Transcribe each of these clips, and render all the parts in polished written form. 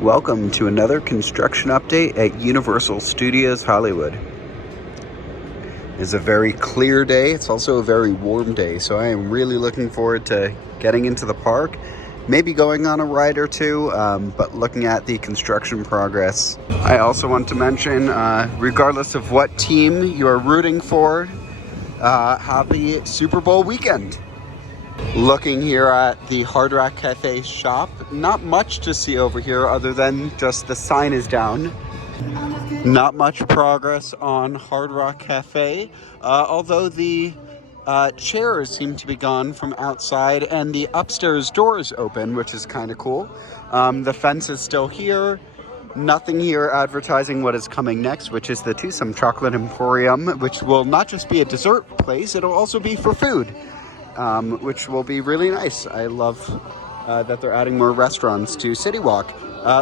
Welcome to another construction update at Universal Studios Hollywood. It's a very clear day. It's also a very warm day, so I am really looking forward to getting into the park, maybe going on a ride or two, but looking at the construction progress. I also want to mention, regardless of what team you are rooting for, happy Super Bowl weekend. Looking here at the Hard Rock Cafe shop, not much to see over here other than just the sign is down. Not much progress on Hard Rock Cafe, although the chairs seem to be gone from outside and the upstairs door is open, which is kind of cool. The fence is still here. Nothing here advertising what is coming next, which is the Twosome Chocolate Emporium, which will not just be a dessert place, it'll also be for food. Which will be really nice. I love that they're adding more restaurants to Citywalk.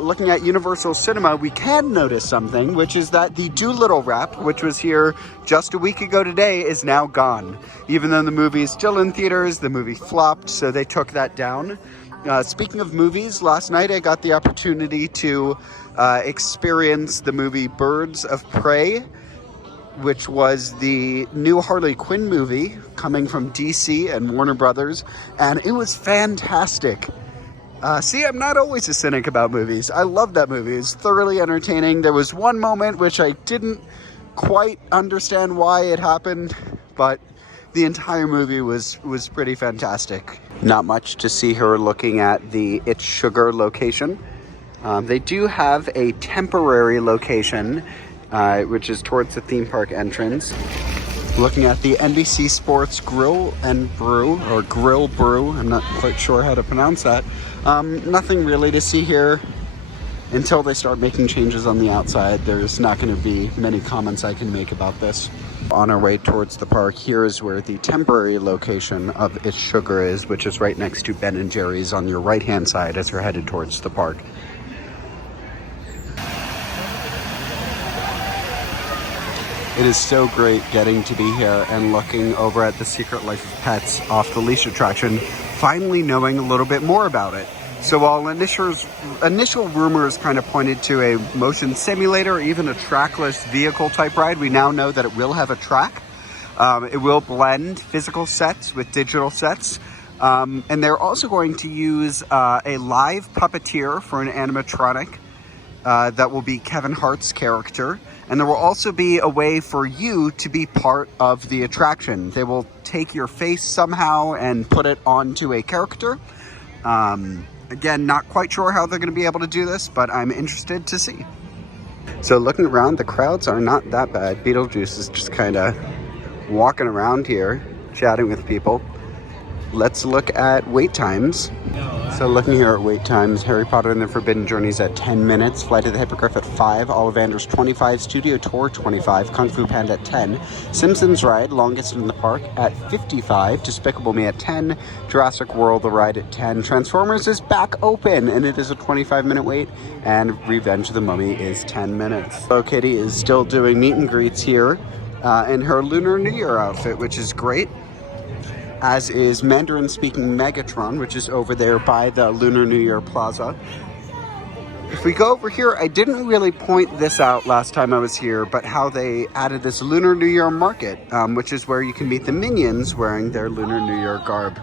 Looking at Universal Cinema, we can notice something, which is that the Doolittle wrap, which was here just a week ago today, is now gone. Even though the movie is still in theaters, the movie flopped, so they took that down. Speaking of movies, last night I got the opportunity to experience the movie Birds of Prey, which was the new Harley Quinn movie coming from DC and Warner Brothers, and it was fantastic. See, I'm not always a cynic about movies. I love that movie. It's thoroughly entertaining. There was one moment which I didn't quite understand why it happened, but the entire movie was pretty fantastic. Not much to see here looking at the It's Sugar location. They do have a temporary location which is towards the theme park entrance. Looking at the NBC Sports Grill and Brew, or Grill Brew, I'm not quite sure how to pronounce that. Nothing really to see here until they start making changes on the outside. There's not going to be many comments I can make about this. On our way towards the park, here is where the temporary location of It's Sugar is, which is right next to Ben & Jerry's on your right-hand side as you're headed towards the park. It is so great getting to be here and looking over at the Secret Life of Pets off the Leash attraction, finally knowing a little bit more about it. So while initial rumors kind of pointed to a motion simulator or even a trackless vehicle type ride, we now know that it will have a track. It will blend physical sets with digital sets. And they're also going to use a live puppeteer for an animatronic that will be Kevin Hart's character. And there will also be a way for you to be part of the attraction. They will take your face somehow and put it onto a character. Again, not quite sure how they're going to be able to do this, but I'm interested to see. So looking around, the crowds are not that bad. Beetlejuice is just kind of walking around here, chatting with people. Let's look at wait times. So looking here at wait times, Harry Potter and the Forbidden Journey is at 10 minutes, Flight of the Hippogriff at 5, Ollivanders 25, Studio Tour 25, Kung Fu Panda at 10, Simpsons Ride, longest in the park, at 55, Despicable Me at 10, Jurassic World, the ride at 10, Transformers is back open, and it is a 25-minute wait, and Revenge of the Mummy is 10 minutes. Hello Kitty is still doing meet and greets here in her Lunar New Year outfit, which is great. As is Mandarin-speaking Megatron, which is over there by the Lunar New Year Plaza. If we go over here, I didn't really point this out last time I was here, but how they added this Lunar New Year Market, which is where you can meet the Minions wearing their Lunar New Year garb.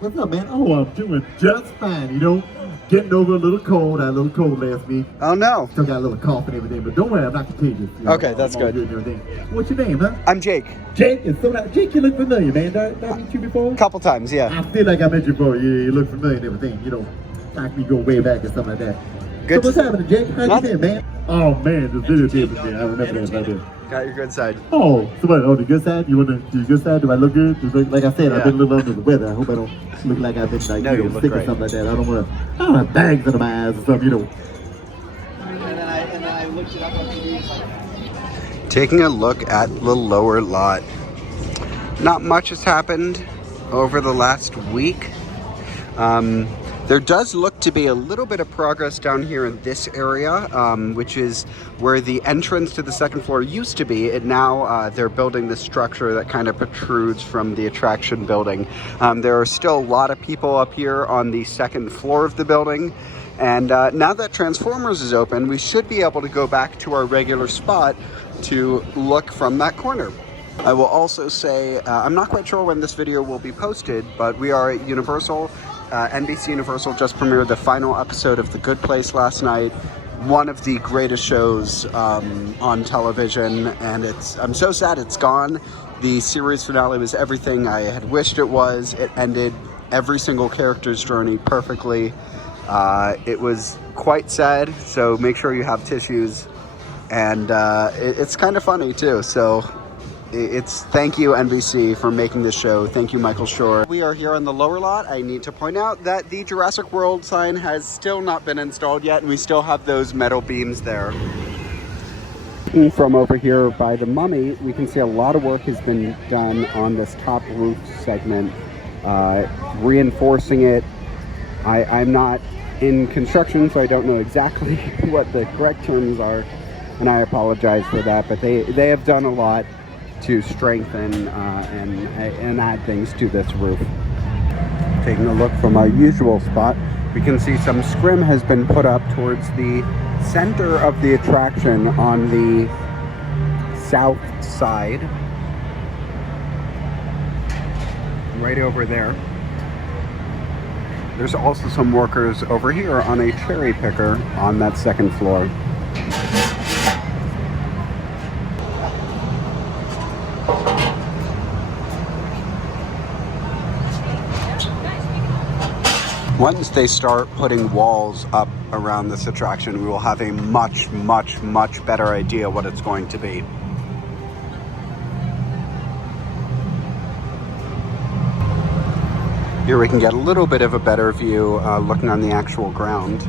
What's up, man? Oh, I'm doing just fine, you know. Getting over a little cold. I had a little cold last week. Oh, no. Still got a little cough and everything, but don't worry, I'm not contagious. You know, okay, that's good. And everything. What's your name, huh? I'm Jake. Jake? Jake, you look familiar, man. Did I meet you before? A couple times, yeah. I feel like I met you before. Yeah, you look familiar and everything. You know, like we go way back and stuff like that. Good. So what's happening, Jake? How you been, man? Oh, man, this video tape with me. I remember that right there. Got your good side. Oh, so what? Oh, the good side? You want the good side? Do I look good? Like I said, I've been a little under the weather. I hope I don't look like I've been like, you know, sick or something like that. I don't have bags under my eyes or something, you know. And then I looked it up on TV. Taking a look at the lower lot. Not much has happened over the last week. There does look to be a little bit of progress down here in this area, which is where the entrance to the second floor used to be. They're building this structure that kind of protrudes from the attraction building. There are still a lot of people up here on the second floor of the building. And now that Transformers is open, we should be able to go back to our regular spot to look from that corner. I will also say, I'm not quite sure when this video will be posted, but we are at Universal. NBC Universal just premiered the final episode of The Good Place last night. One of the greatest shows on television, and I'm so sad it's gone. The series finale was everything I had wished it was. It ended every single character's journey perfectly. It was quite sad, so make sure you have tissues. And it's kind of funny too, so thank you NBC for making this show. Thank you Michael Shore. We are here on the lower lot. I need to point out that the Jurassic World sign has still not been installed yet, and we still have those metal beams there. From over here by the Mummy, we can see a lot of work has been done on this top roof segment, reinforcing it. I'm not in construction, so I don't know exactly what the correct terms are, and I apologize for that, but they have done a lot to strengthen and add things to this roof. Taking a look from our usual spot, we can see some scrim has been put up towards the center of the attraction on the south side, right over there. There's also some workers over here on a cherry picker on that second floor. Once they start putting walls up around this attraction, we will have a much, much, much better idea what it's going to be. Here we can get a little bit of a better view looking on the actual ground.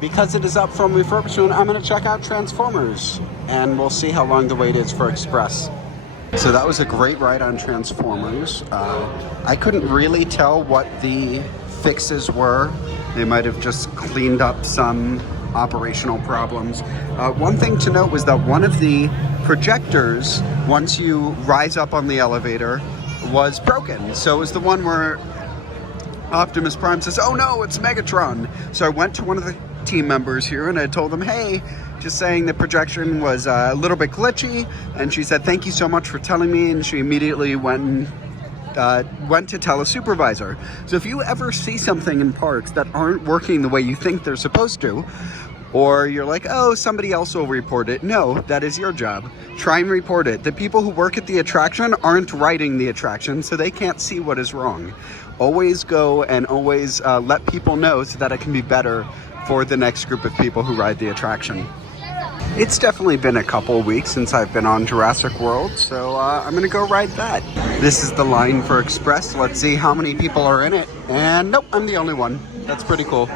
Because it is up from refurbishment, I'm going to check out Transformers, and we'll see how long the wait is for Express. So that was a great ride on Transformers. I couldn't really tell what the fixes were. They might have just cleaned up some operational problems. One thing to note was that one of the projectors, once you rise up on the elevator, was broken. So it was the one where Optimus Prime says, "Oh no, it's Megatron." So I went to one of the team members here and I told them, "Hey, just saying the projection was a little bit glitchy." And she said, "Thank you so much for telling me." And she immediately went to tell a supervisor. So if you ever see something in parks that aren't working the way you think they're supposed to, or you're like, "Oh, somebody else will report it," no, that is your job. Try and report it. The people who work at the attraction aren't riding the attraction, so they can't see what is wrong. Always go and always let people know so that it can be better for the next group of people who ride the attraction. It's definitely been a couple weeks since I've been on Jurassic World, so I'm gonna go ride that. This is the line for Express. Let's see how many people are in it. And nope, I'm the only one. That's pretty cool.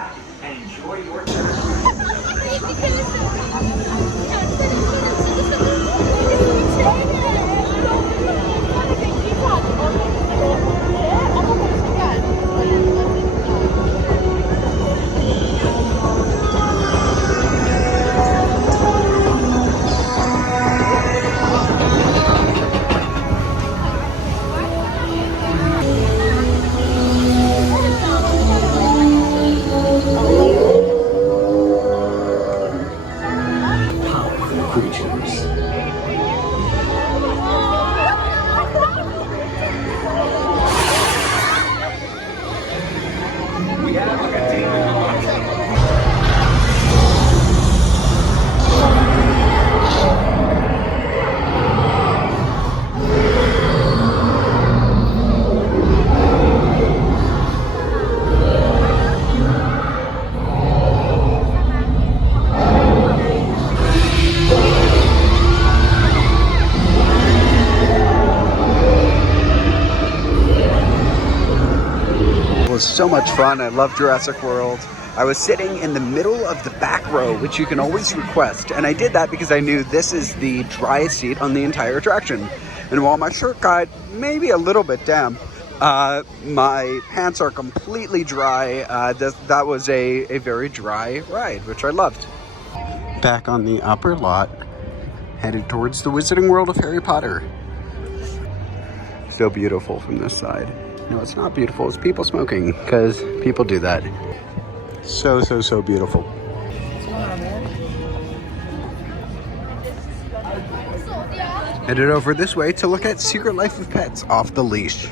so much fun. I love Jurassic World. I was sitting in the middle of the back row, which you can always request, and I did that because I knew this is the driest seat on the entire attraction. And while my shirt got maybe a little bit damp, my pants are completely dry. That was a very dry ride, which I loved. Back on the upper lot, headed towards the Wizarding World of Harry Potter. So beautiful from this side. No, it's not beautiful. It's people smoking, because people do that. So, so, so beautiful. Headed over this way to look at Secret Life of Pets off the leash.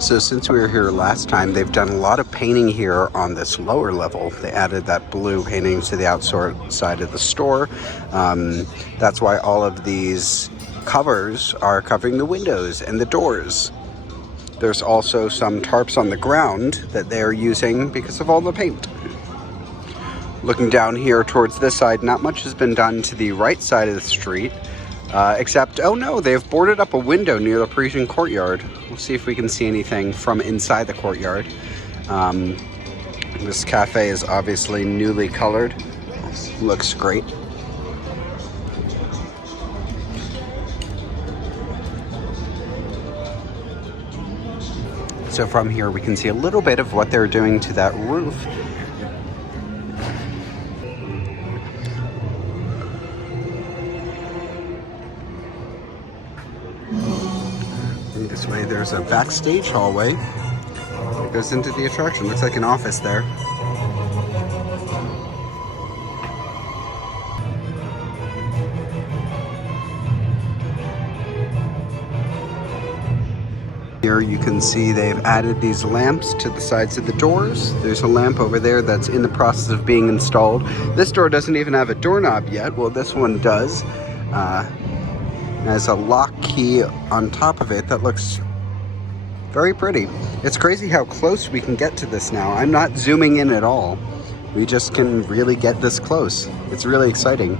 So since we were here last time, they've done a lot of painting here on this lower level. They added that blue painting to the outside of the store. That's why all of these covers are covering the windows and the doors. There's also some tarps on the ground that they're using because of all the paint. Looking down here towards this side, not much has been done to the right side of the street. Except, oh no, they've boarded up a window near the Parisian courtyard. We'll see if we can see anything from inside the courtyard. This cafe is obviously newly colored. Looks great. So from here we can see a little bit of what they're doing to that roof. This way there's a backstage hallway that goes into the attraction. Looks like an office there. Here you can see they've added these lamps to the sides of the doors. There's a lamp over there that's in the process of being installed. This door doesn't even have a doorknob yet. Well, this one does. There's a lock key on top of it that looks very pretty. It's crazy how close we can get to this now. I'm not zooming in at all. We just can really get this close. It's really exciting.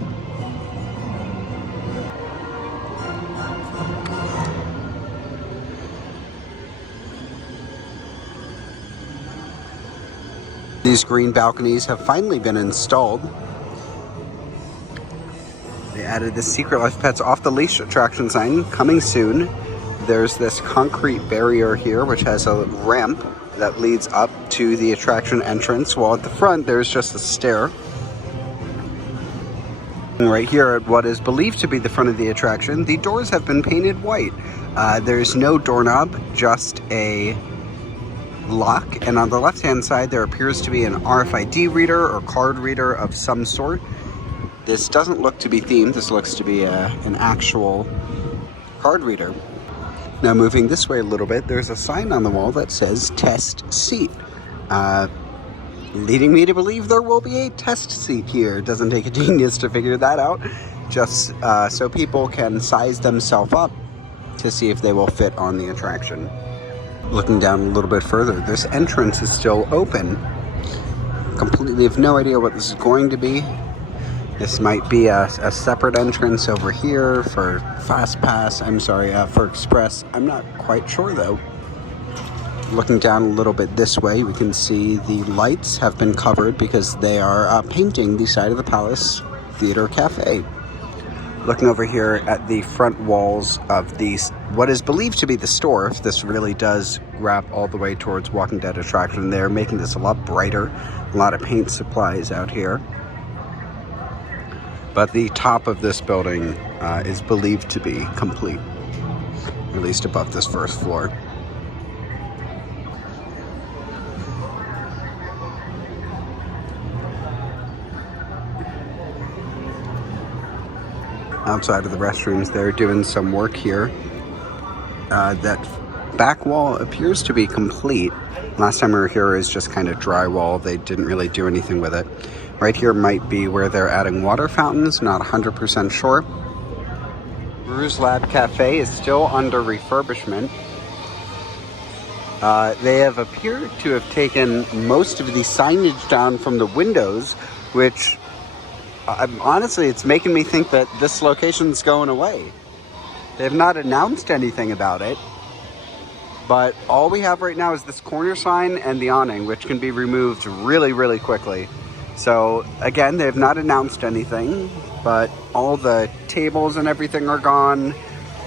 These green balconies have finally been installed. They added the Secret Life Pets Off the Leash attraction sign, coming soon. There's this concrete barrier here, which has a ramp that leads up to the attraction entrance, while at the front there's just a stair. And right here at what is believed to be the front of the attraction, the doors have been painted white. There's no doorknob, just a lock, and on the left-hand side there appears to be an RFID reader or card reader of some sort. This doesn't look to be themed. This looks to be an actual card reader. Now moving this way a little bit, there's a sign on the wall that says test seat, leading me to believe there will be a test seat here. It doesn't take a genius to figure that out, just so people can size themselves up to see if they will fit on the attraction. Looking down a little bit further, this entrance is still open. Completely have no idea what this is going to be. This might be a separate entrance over here for Fast Pass. For Express. I'm not quite sure though. Looking down a little bit this way, we can see the lights have been covered because they are painting the side of the Palace Theater Café. Looking over here at the front walls of what is believed to be the store, if this really does wrap all the way towards Walking Dead attraction, they're making this a lot brighter. A lot of paint supplies out here. But the top of this building is believed to be complete, at least above this first floor. Outside of the restrooms, they're doing some work here. That back wall appears to be complete. Last time we were here, it was just kind of drywall. They didn't really do anything with it. Right here might be where they're adding water fountains, not 100% sure. Rouge Lab Cafe is still under refurbishment. They have appeared to have taken most of the signage down from the windows, which honestly, it's making me think that this location's going away. They have not announced anything about it. But all we have right now is this corner sign and the awning, which can be removed really, really quickly. So again, they have not announced anything, but all the tables and everything are gone.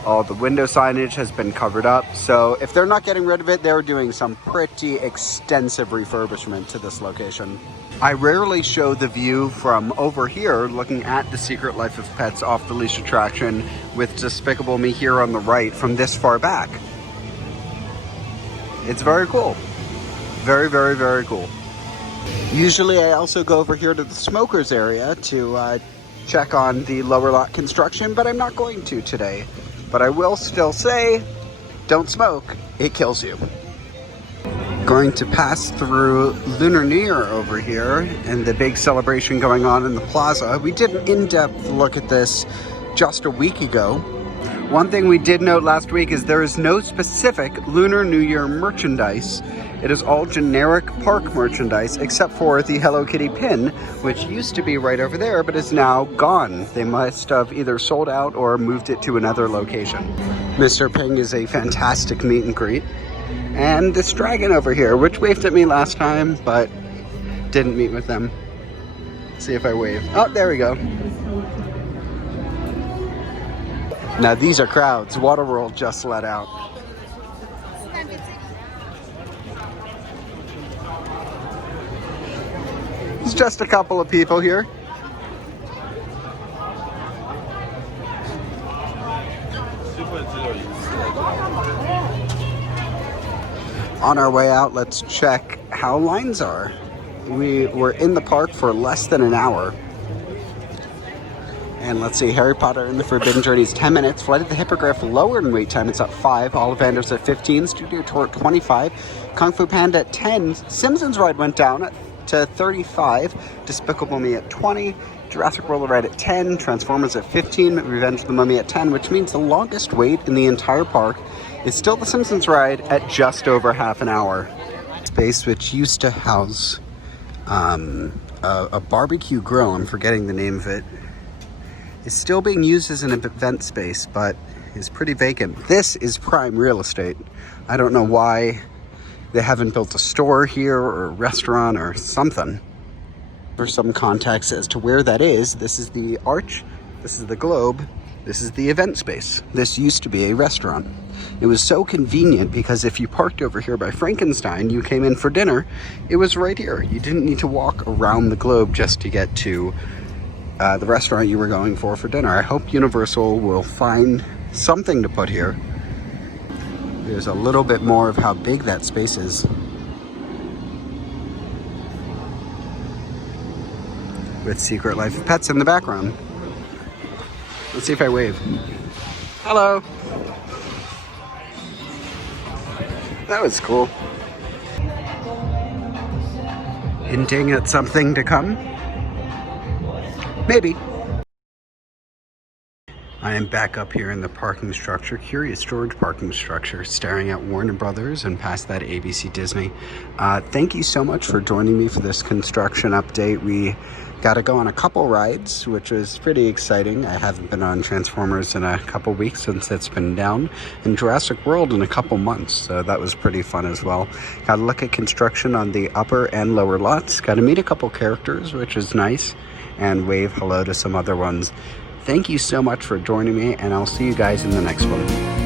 All the window signage has been covered up. So if they're not getting rid of it, they're doing some pretty extensive refurbishment to this location. I rarely show the view from over here looking at the Secret Life of Pets off the leash attraction with Despicable Me here on the right from this far back. It's very cool. Very, very, very cool. Usually I also go over here to the smokers area to check on the lower lot construction, but I'm not going to today. But I will still say, don't smoke, it kills you. Going to pass through Lunar New Year over here and the big celebration going on in the plaza. We did an in-depth look at this just a week ago. One thing we did note last week is there is no specific Lunar New Year merchandise. It is all generic park merchandise except for the Hello Kitty pin, which used to be right over there but is now gone. They must have either sold out or moved it to another location. Mr. Ping is a fantastic meet and greet. And this dragon over here, which waved at me last time, but didn't meet with them. Let's see if I wave. Oh, there we go. Now these are crowds. Waterworld just let out. It's just a couple of people here. On our way out, let's check how lines are. We were in the park for less than an hour. And let's see, Harry Potter and the Forbidden Journey is 10 minutes. Flight of the Hippogriff lowered in wait time. It's at 5. Ollivander's at 15. Studio Tour at 25. Kung Fu Panda at 10. Simpsons Ride went down to 35. Despicable Me at 20. Jurassic World ride at 10. Transformers at 15. Revenge of the Mummy at 10, which means the longest wait in the entire park is still the Simpsons Ride at just over half an hour. Space which used to house a barbecue grill, I'm forgetting the name of it, is still being used as an event space, but is pretty vacant. This is prime real estate. I don't know why they haven't built a store here or a restaurant or something. For some context as to where that is, this is the arch, this is the globe, this is the event space. This used to be a restaurant. It was so convenient because if you parked over here by Frankenstein, you came in for dinner, it was right here. You didn't need to walk around the globe just to get to the restaurant you were going for dinner. I hope Universal will find something to put here. There's a little bit more of how big that space is. With Secret Life of Pets in the background. Let's see if I wave. Hello. That was cool. Hinting at something to come? Maybe. I am back up here in the parking structure, Curious George parking structure, staring at Warner Brothers and past that ABC Disney. Thank you so much for joining me for this construction update. We got to go on a couple rides, which was pretty exciting. I haven't been on Transformers in a couple weeks since it's been down, and Jurassic World in a couple months, so that was pretty fun as well. Got to look at construction on the upper and lower lots. Got to meet a couple characters, which is nice, and wave hello to some other ones. Thank you so much for joining me, and I'll see you guys in the next one.